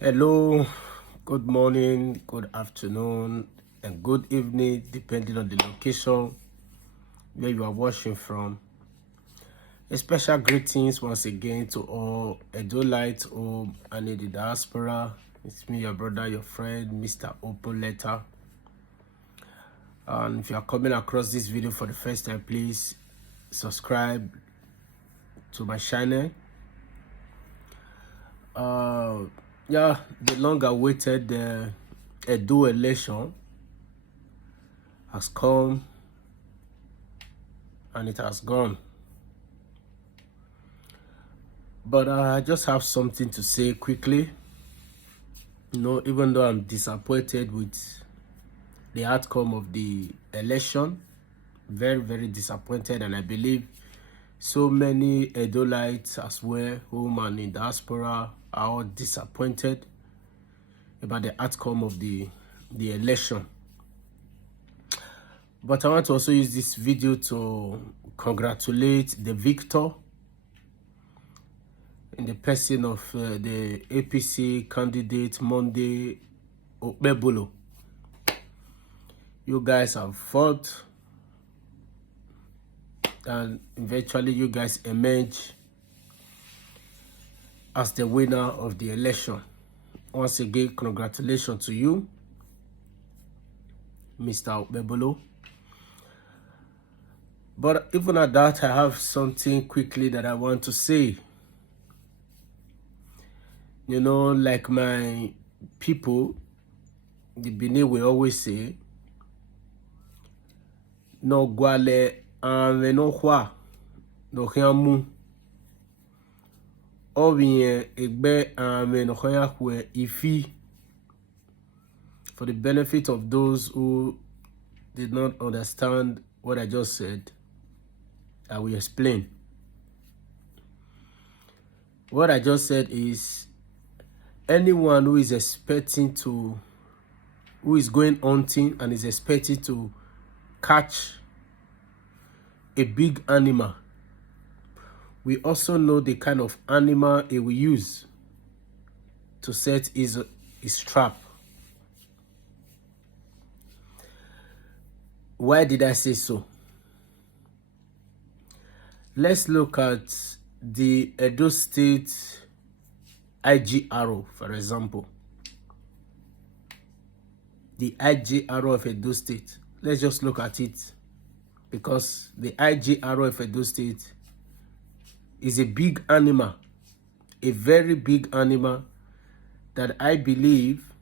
Hello, good morning, good afternoon, and good evening, depending on the location where you are watching from. A special greetings once again to all Edolites home and in the diaspora. It's me, your brother, your friend, Mr. Open-letter. And if you are coming across this video for the first time, please subscribe to my channel. Yeah, the long-awaited Edo election has come and it has gone. But I just have something to say quickly. Even though I'm disappointed with the outcome of the election, very, very disappointed, and I believe so many Edolites as well, home and in diaspora, are all disappointed about the outcome of the election. But I want to also use this video to congratulate the victor in the person of the APC candidate Monday Okpebolo. You guys have fought and eventually you guys emerge as the winner of the election. Once again, congratulations to you, Mr. Okpebolo. But even at that, I have something quickly that I want to say. Like my people, the Benin will always say, no guale and no hua, no hiamu. Ovien egbe and no hiahue ifi. For the benefit of those who did not understand what I just said, I will explain. What I just said is, anyone who is going hunting and is expecting to catch a big animal, we also know the kind of animal he will use to set his trap. Why did I say so? Let's look at the Edo State IGR, for example. The IGR of Edo State. Let's just look at it, because the IGR of Edo State is a big animal, a very big animal that I believe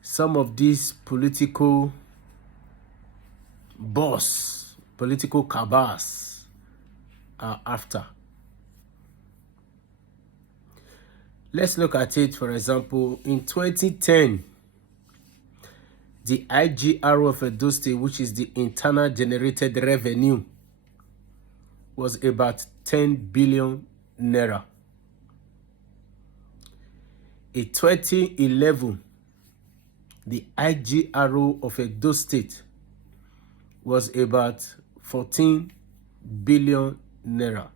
some of these political boss, political cabals are after. Let's look at it, for example, in 2010, the IGR of Edo State, which is the internal generated revenue, was about 10 billion naira. In 2011, the IGR of Edo State was about 14 billion naira.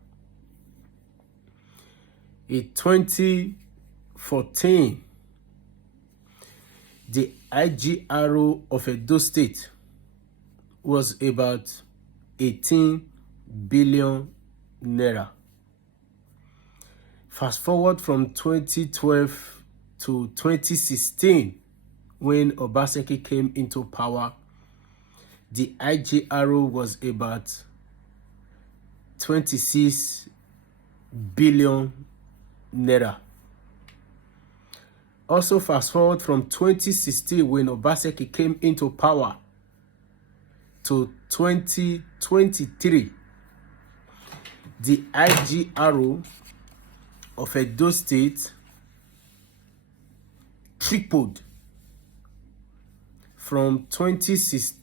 In 2014, the IGR of Edo State was about 18 billion naira. Fast forward from 2012 to 2016, when Obaseki came into power, the IGR was about 26 billion naira. Also, fast forward from 2016, when Obaseki came into power, to 2023, the IGR of Edo State tripled from 26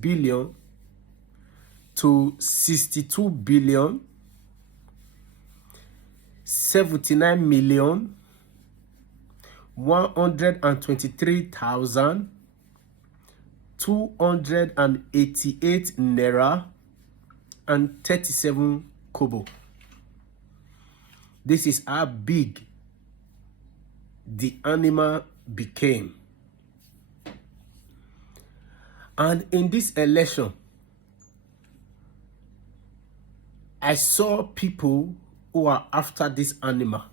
billion to 62 billion, 79 million 123,288 naira and 37 kobo. This is how big the animal became. And in this election, I saw people who are after this animal.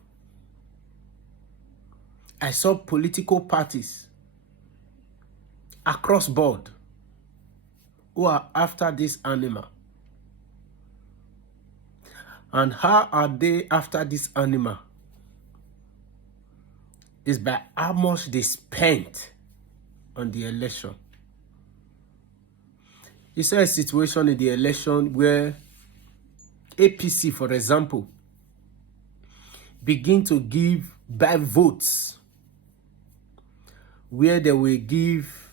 I saw political parties across board who are after this animal. And how are they after this animal? It's by how much they spent on the election. You saw a situation in the election where APC, for example, begin to buy votes, where they will give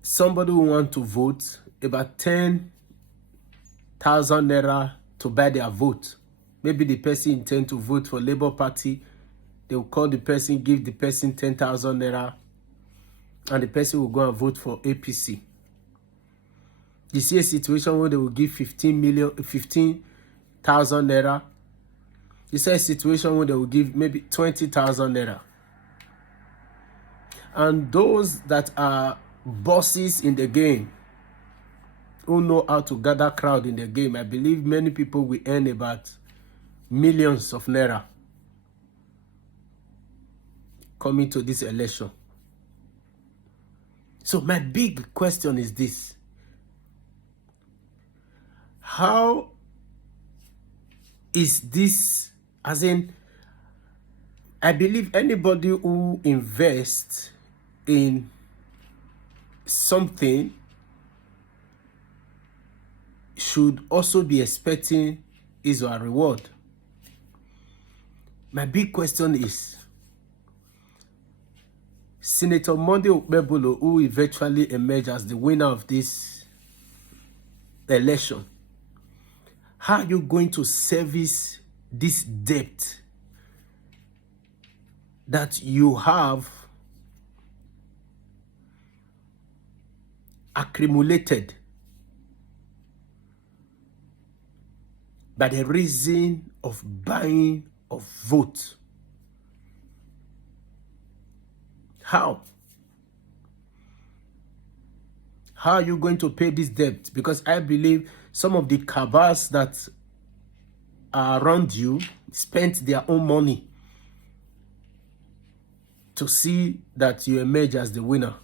somebody who want to vote about 10,000 naira to buy their vote. Maybe the person intend to vote for Labour Party. They will call the person, give the person 10,000 naira, and the person will go and vote for APC. You see a situation where they will give 15,000 naira. You see a situation where they will give maybe 20,000 naira. And those that are bosses in the game, who know how to gather crowd in the game, I believe many people will earn about millions of naira coming to this election. So my big question is this: how is this, as in, I believe anybody who invests in something should also be expecting his or her reward. My big question is, Senator Monday Okpebholo, who eventually emerged as the winner of this election, how are you going to service this debt that you have accumulated by the reason of buying of vote? How? How are you going to pay this debt? Because I believe some of the cabals that are around you spent their own money to see that you emerge as the winner.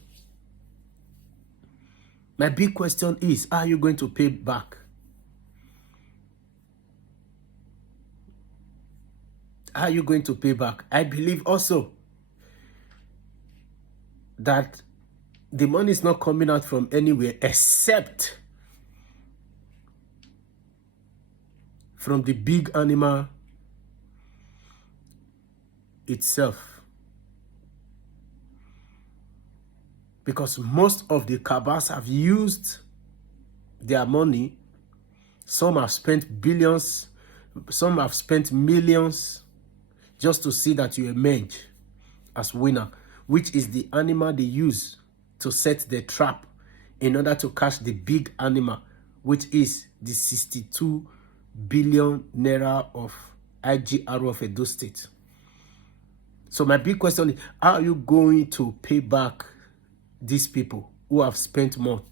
My big question is, how are you going to pay back? How are you going to pay back? I believe also that the money is not coming out from anywhere except from the big animal itself. Because most of the cabals have used their money. Some have spent billions, some have spent millions just to see that you emerge as winner, which is the animal they use to set the trap in order to catch the big animal, which is the 62 billion naira of IGR of Edo State. So my big question is, how are you going to pay back these people who have spent more?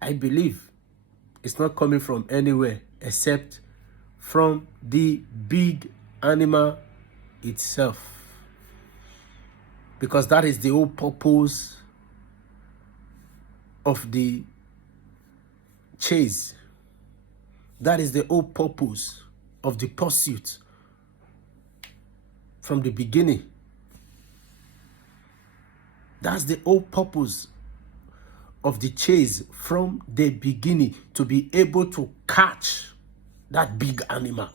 I believe it's not coming from anywhere except from the big animal itself. Because that is the whole purpose of the chase. That is the whole purpose of the pursuit from the beginning. That's the whole purpose of the chase from the beginning, to be able to catch that big animal.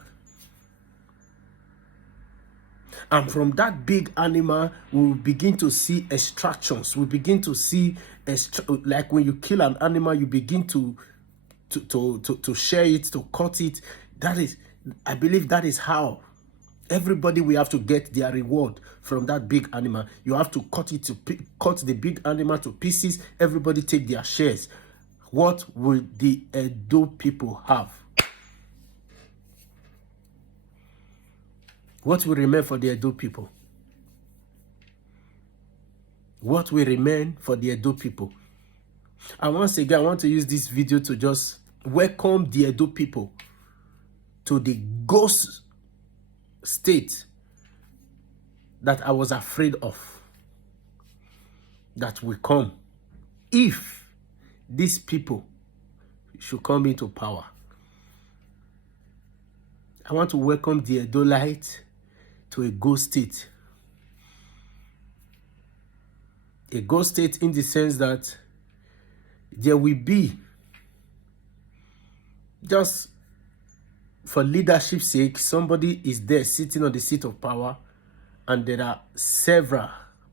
And from that big animal, we will begin to see extractions. We begin to see, like when you kill an animal, you begin to share it, to cut it. That is, I believe that is how everybody will have to get their reward from that big animal. You have to cut the big animal to pieces. Everybody take their shares. What will the Edo people have? What will remain for the Edo people? What will remain for the Edo people? And once again, I want to use this video to just welcome the Edo people to the ghost state that I was afraid of, that will come if these people should come into power. I want to welcome the Edolite to a ghost state. A ghost state in the sense that there will be, just for leadership's sake, somebody is there sitting on the seat of power, and there are several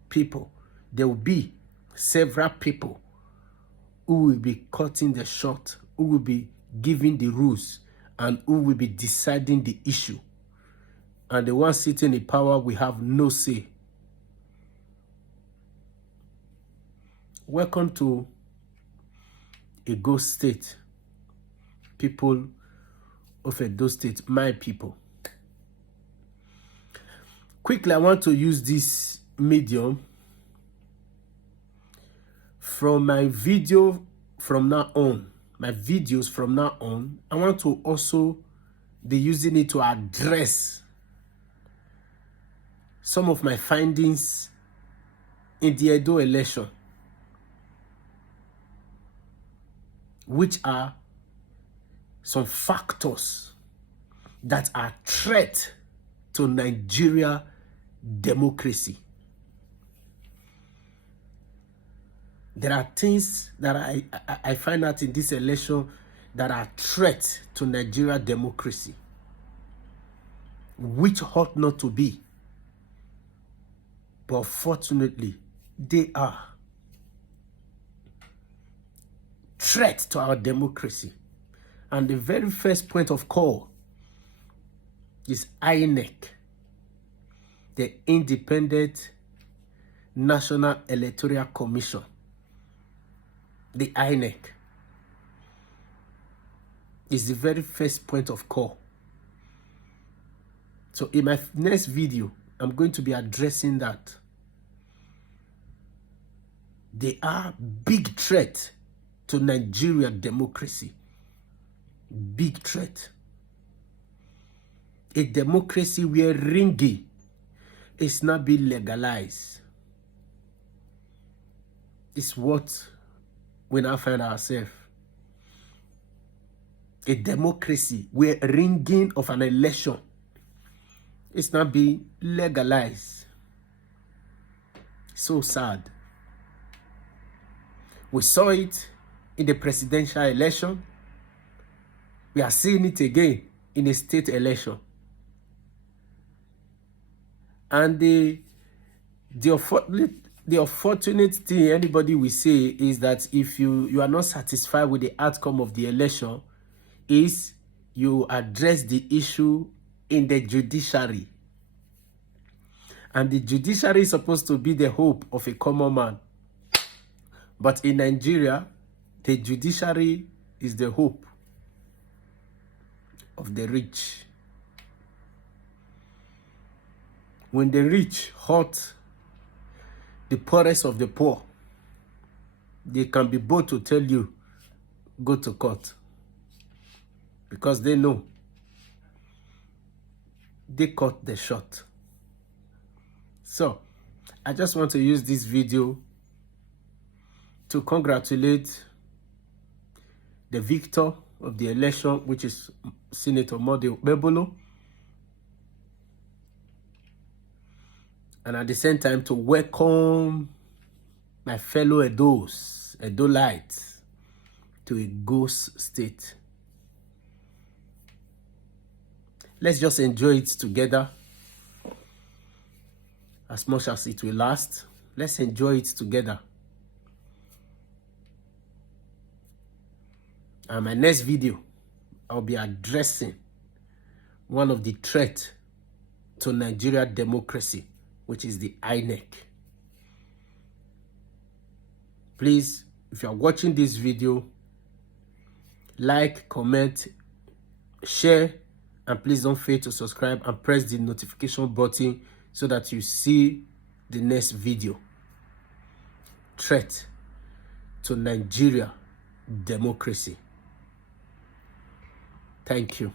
people. There will be several people who will be cutting the shot, who will be giving the rules, and who will be deciding the issue. And the one sitting in power will have no say. Welcome to a ghost state, people of Edo State, my people. Quickly, I want to use this medium from my video from now on, my videos from now on. I want to also be using it to address some of my findings in the Edo election, which are some factors that are threat to Nigeria democracy. There are things that I find out in this election that are threat to Nigeria democracy, which ought not to be. But fortunately, they are threat to our democracy. And the very first point of call is INEC, the Independent National Electoral Commission, the INEC, is the very first point of call. So in my next video, I'm going to be addressing that. They are big threat to Nigeria democracy. Big threat. A democracy where ringing is not being legalized. It's what we now find ourselves. A democracy where ringing of an election is not being legalized. So sad. We saw it in the presidential election. We are seeing it again in a state election. And the unfortunate thing anybody will say is that if you are not satisfied with the outcome of the election, is you address the issue in the judiciary. And the judiciary is supposed to be the hope of a common man. But in Nigeria, the judiciary is the hope of the rich. When the rich hurt the poorest of the poor, they can be bold to tell you, go to court. Because they know they cut the shot. So, I just want to use this video to congratulate the victor of the election, which is Senator Mode Okpebholo, and at the same time to welcome my fellow Edolites to a ghost state. Let's just enjoy it together as much as it will last. Let's enjoy it together. And my next video, I'll be addressing one of the threats to Nigeria democracy, which is the INEC. Please, if you are watching this video, like, comment, share, And please don't fail to subscribe and press the notification button so that you see the next video. Threat to Nigeria democracy. Thank you.